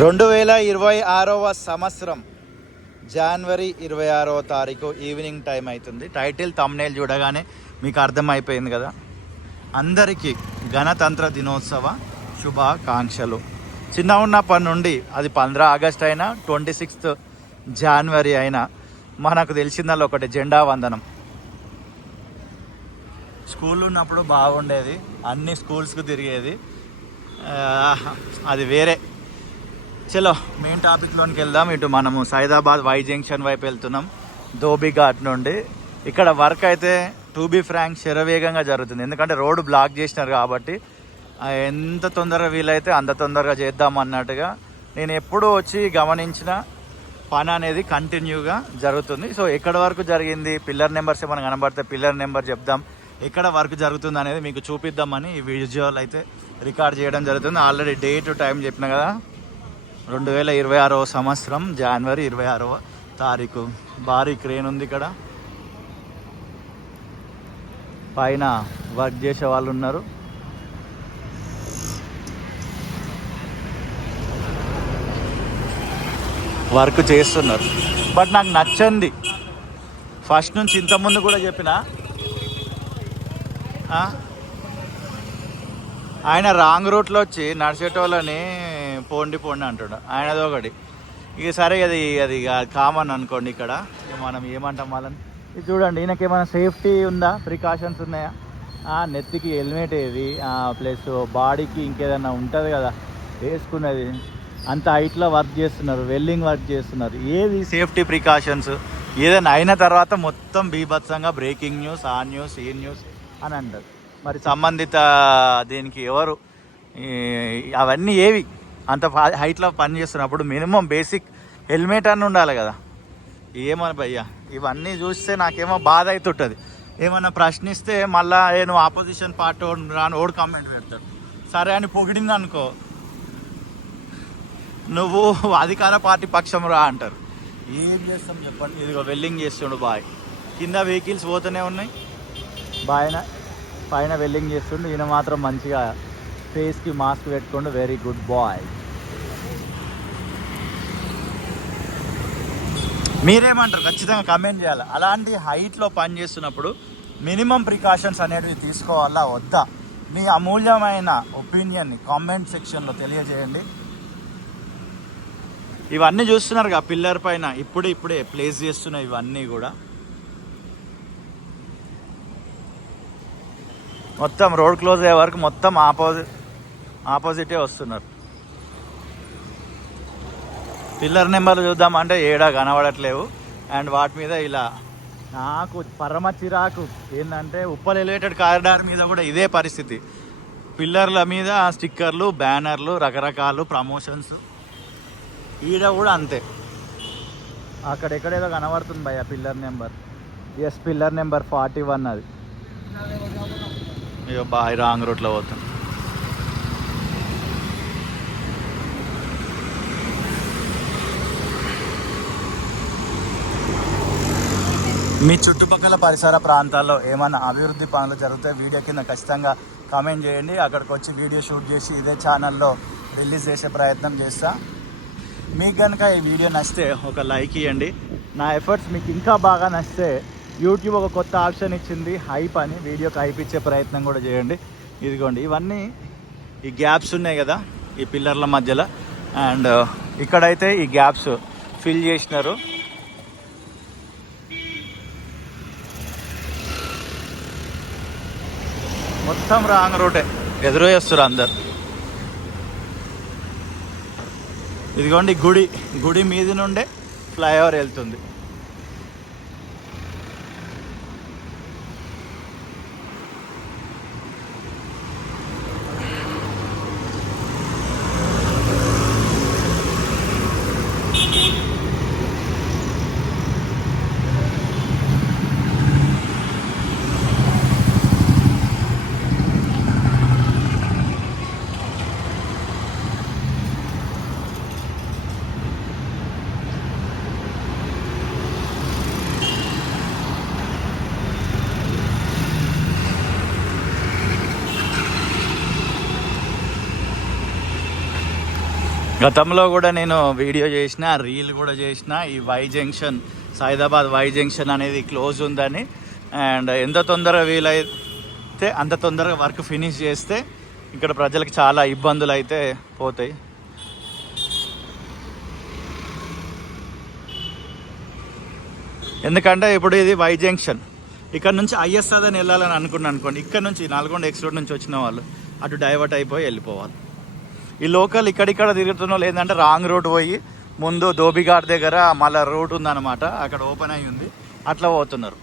2026వ సంవత్సరం జనవరి 26వ తారీఖు evening time అవుతుంది. టైటిల్ థంబ్నెయిల్ చూడగానే మీకు అర్థమైపోయింది కదా. అందరికీ గణతంత్ర దినోత్సవ శుభాకాంక్షలు. చిన్న ఉన్నప్పటి నుండి అది 15 ఆగస్ట్ అయినా 26 జనవరి అయినా మనకు తెలిసిందల్లా ఒకటి, జెండా వందనం. స్కూల్ ఉన్నప్పుడు బాగుండేది, అన్ని స్కూల్స్కి తిరిగేది, అది వేరే. చలో మెయిన్ టాపిక్లోనికి వెళ్దాం. ఇటు మనము సైదాబాద్ వై జంక్షన్ వైపు వెళ్తున్నాం ధోబీ ఘాట్ నుండి. ఇక్కడ వర్క్ అయితే టు బీ ఫ్రాంక్ శరవేగంగా జరుగుతుంది, ఎందుకంటే రోడ్డు బ్లాక్ చేసినారు కాబట్టి ఎంత తొందరగా వీలైతే అంత తొందరగా చేద్దాం అన్నట్టుగా. నేను ఎప్పుడూ వచ్చి గమనించిన పని అనేది కంటిన్యూగా జరుగుతుంది. సో ఎక్కడ వరకు జరిగింది, పిల్లర్ నెంబర్స్ ఏమైనా కనబడితే పిల్లర్ నెంబర్ చెప్దాం, ఎక్కడ వర్క్ జరుగుతుంది అనేది మీకు చూపిద్దామని ఈ విజువల్ అయితే రికార్డ్ చేయడం జరుగుతుంది. ఆల్రెడీ డేట్ టైం చెప్పిన కదా, 2026వ సంవత్సరం జనవరి 26వ తారీఖు. భారీ క్రేన్ ఉంది ఇక్కడ, పైన వర్క్ చేసే వాళ్ళు ఉన్నారు. వర్క్ చేస్తున్నారు. బట్ నాకు నచ్చింది ఫస్ట్ నుంచి, ఇంతకుముందు కూడా చెప్పిన, ఆయన రాంగ్ రూట్లో వచ్చి నడిచేటోళ్ళని పోండి అంటాడు ఆయనది ఒకటి. ఇక సరే అది కామన్ అనుకోండి. ఇక్కడ మనం ఏమంటాం వాళ్ళని. ఇది చూడండి, ఈయనకి ఏమైనా సేఫ్టీ ఉందా, ప్రికాషన్స్ ఉన్నాయా, నెత్తికి హెల్మెట్ ఏది, ప్లస్ బాడీకి ఇంకేదైనా ఉంటుంది కదా వేసుకున్నది. అంత హైట్లో వర్క్ చేస్తున్నారు, వెల్డింగ్ వర్క్ చేస్తున్నారు. ఏది సేఫ్టీ ప్రికాషన్స్? ఏదైనా అయిన తర్వాత మొత్తం బీభత్సంగా బ్రేకింగ్ న్యూస్, ఆ న్యూస్, ఈ న్యూస్ అని అంటారు. మరి సంబంధిత దీనికి ఎవరు? అవన్నీ ఏవి? అంత హైట్లో పని చేస్తున్నప్పుడు మినిమం బేసిక్ హెల్మెట్ అని ఉండాలి కదా. ఏమని భయ్యా, ఇవన్నీ చూస్తే నాకేమో బాధ అవుతుంటుంది. ఏమన్నా ప్రశ్నిస్తే మళ్ళీ నువ్వు ఆపోజిషన్ పార్టీ రాని ఓడి కామెంట్ పెడతాడు. సరే అని పొగిడింది అనుకో, నువ్వు అధికార పార్టీ పక్షం రా అంటారు. ఏం చేస్తాం చెప్పండి. ఇదిగో వెల్డింగ్ చేస్తుండు బాయ్, కింద వెహికల్స్ పోతూనే ఉన్నాయి, పైన వెల్డింగ్ చేస్తుండు. ఈయన మాత్రం మంచిగా ఫేస్కి మాస్క్ పెట్టుకోండు. Very good boy. మీరేమంటారు? ఖచ్చితంగా కమెంట్ చేయాలి. అలాంటి హైట్లో పని చేస్తున్నప్పుడు మినిమం ప్రికాషన్స్ అనేవి తీసుకోవాలా వద్దా? మీ అమూల్యమైన ఒపీనియన్ని కామెంట్ సెక్షన్లో తెలియజేయండి. ఇవన్నీ చూస్తున్నారుగా పిల్లర్ పైన ఇప్పుడే ప్లేస్ చేస్తున్నాయి. ఇవన్నీ కూడా మొత్తం రోడ్ క్లోజ్ అయ్యే వరకు మొత్తం ఆపోజిటే వస్తున్నారు. పిల్లర్ నెంబర్లు చూద్దామంటే ఏడా కనబడట్లేవు. అండ్ వాటి మీద ఇలా నాకు పరమ చిరాకు ఏంటంటే, ఉప్పల్ ఎలివేటెడ్ కారిడార్ మీద కూడా ఇదే పరిస్థితి. పిల్లర్ల మీద స్టిక్కర్లు, బ్యానర్లు, రకరకాలు ప్రమోషన్స్. ఈడ కూడా అంతే. అక్కడెక్కడేదో కనబడుతుంది భయ్య pillar number. Yes, pillar number 41 అది. ఇక బాయ్ రాంగ్ రూట్లో పోతాం. మీ చుట్టుపక్కల పరిసర ప్రాంతాల్లో ఏమైనా అభివృద్ధి పనులు జరిగితే వీడియో కింద ఖచ్చితంగా కామెంట్ చేయండి. అక్కడికి వచ్చి వీడియో షూట్ చేసి ఇదే ఛానల్లో రిలీజ్ చేసే ప్రయత్నం చేస్తా. మీకు కనుక ఈ వీడియో నచ్చితే ఒక లైక్ ఇవ్వండి. నా ఎఫర్ట్స్ మీకు ఇంకా బాగా నచ్చితే యూట్యూబ్ ఒక కొత్త ఆప్షన్ ఇచ్చింది, హైప్ అని. వీడియోకి హైప్ ఇచ్చే ప్రయత్నం కూడా చేయండి. ఇదిగోండి, ఇవన్నీ ఈ గ్యాప్స్ ఉన్నాయి కదా ఈ పిల్లర్ల మధ్యలో, అండ్ ఇక్కడైతే ఈ గ్యాప్స్ ఫిల్ చేసినారు. మొత్తం రాంగ్ రూటే, ఎదురు చేస్తారు అందరు. ఇదిగోండి గుడి మీద నుండే ఫ్లైఓవర్ వెళ్తుంది. గతంలో కూడా నేను వీడియో చేసిన, రీల్ కూడా చేసిన. ఈ Y junction, Saidabad Y junction అనేది క్లోజ్ ఉందని. అండ్ ఎంత తొందరగా వీలైతే అంత తొందరగా వర్క్ ఫినిష్ చేస్తే ఇక్కడ ప్రజలకు చాలా ఇబ్బందులు అయితే పోతాయి. ఎందుకంటే ఇప్పుడు ఇది వై జంక్షన్, ఇక్కడ నుంచి ఐఎస్ఆర్ అని వెళ్ళాలని అనుకోండి, ఇక్కడ నుంచి నల్గొండ ఎక్స్ రోడ్ నుంచి వచ్చిన వాళ్ళు అటు డైవర్ట్ అయిపోయి వెళ్ళిపోవాలి. ఈ లోకల్ ఇక్కడిక్కడ తిరుగుతున్న వాళ్ళు ఏంటంటే రాంగ్ రోడ్ పోయి ముందు ధోబిఘాట్ దగ్గర మళ్ళీ రూట్ ఉందన్నమాట, అక్కడ ఓపెన్ అయ్యి ఉంది, అట్లా పోతున్నారు.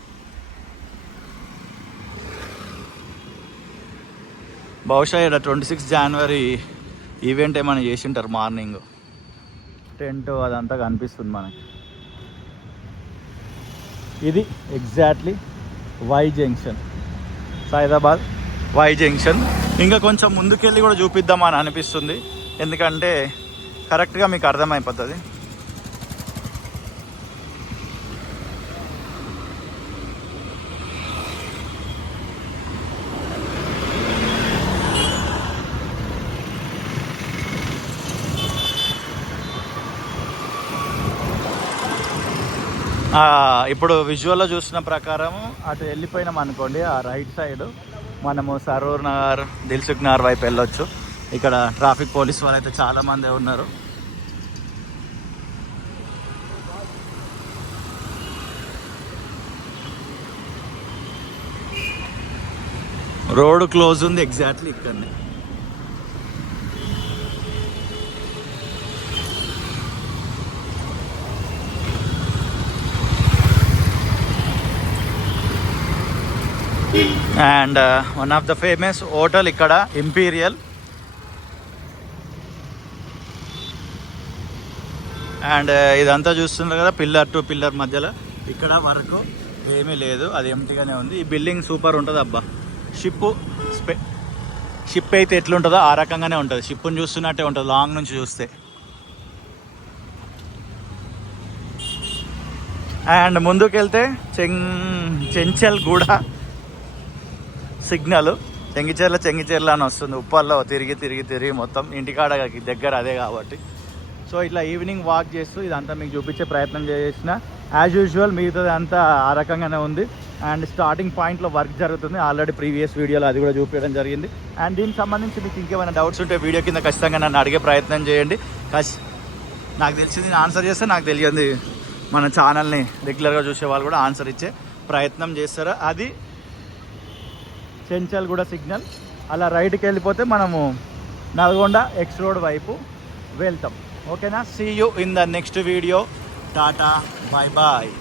బహుశా ఇక్కడ 26 జనవరి ఈవెంట్ ఏమైనా చేసింటారు. మార్నింగ్ టెంట్ అదంతా కనిపిస్తుంది మనకి. ఇది exactly Y junction, Saidabad Y junction. ఇంకా కొంచెం ముందుకెళ్ళి కూడా చూపిద్దామని అనిపిస్తుంది, ఎందుకంటే కరెక్ట్గా మీకు అర్థమైపోతుంది. ఇప్పుడు విజువల్లో చూసిన ప్రకారం అటు వెళ్ళిపోయినాం అనుకోండి, ఆ రైట్ సైడ్ మనము సరూర్ నగర్, దిల్సుఖ్ నగర్ వైపు వెళ్ళొచ్చు. ఇక్కడ ట్రాఫిక్ పోలీస్ వాళ్ళు అయితే చాలామంది ఉన్నారు. రోడ్ క్లోజ్ ఉంది ఎగ్జాక్ట్లీ ఇక్కడనే. And one of the famous hotel ఇక్కడ ఇంపీరియల్. అండ్ ఇదంతా చూస్తున్నారు కదా, పిల్లర్ టు పిల్లర్ మధ్యలో ఇక్కడ వరకు ఏమీ లేదు, అది ఎంటీగానే ఉంది. ఈ బిల్డింగ్ సూపర్ ఉంటుంది అబ్బా. షిప్ అయితే ఎట్లుంటుందో ఆ రకంగానే ఉంటుంది, షిప్ని చూస్తున్నట్టే ఉంటుంది లాంగ్ నుంచి చూస్తే. అండ్ ముందుకెళ్తే చెంచల్గూడ సిగ్నల్, చెంగిచెర్ల అని వస్తుంది. ఉప్పల్లో తిరిగి మొత్తం ఇంటికాడ దగ్గర అదే కాబట్టి. సో ఇట్లా ఈవినింగ్ వాక్ చేస్తూ ఇదంతా మీకు చూపించే ప్రయత్నం చేసిన. యాజ్ యూజువల్ మిగతాది అంతా ఆ రకంగానే ఉంది. అండ్ స్టార్టింగ్ పాయింట్లో వర్క్ జరుగుతుంది, ఆల్రెడీ ప్రీవియస్ వీడియోలో అది కూడా చూపించడం జరిగింది. అండ్ దీనికి సంబంధించి మీకు ఇంకేమైనా డౌట్స్ ఉంటే వీడియో కింద ఖచ్చితంగా నన్ను అడిగే ప్రయత్నం చేయండి. నాకు తెలిసింది నేను ఆన్సర్ చేస్తే, నాకు తెలియంది మన ఛానల్ని రెగ్యులర్గా చూసే వాళ్ళు కూడా ఆన్సర్ ఇచ్చే ప్రయత్నం చేస్తారు. అది చెంచల్గూడ సిగ్నల్. అలా రైట్కి వెళ్ళిపోతే మనము నల్గొండ ఎక్స్ రోడ్ వైపు వెళ్తాం. ఓకేనా? See you in the next video. Tata, bye bye.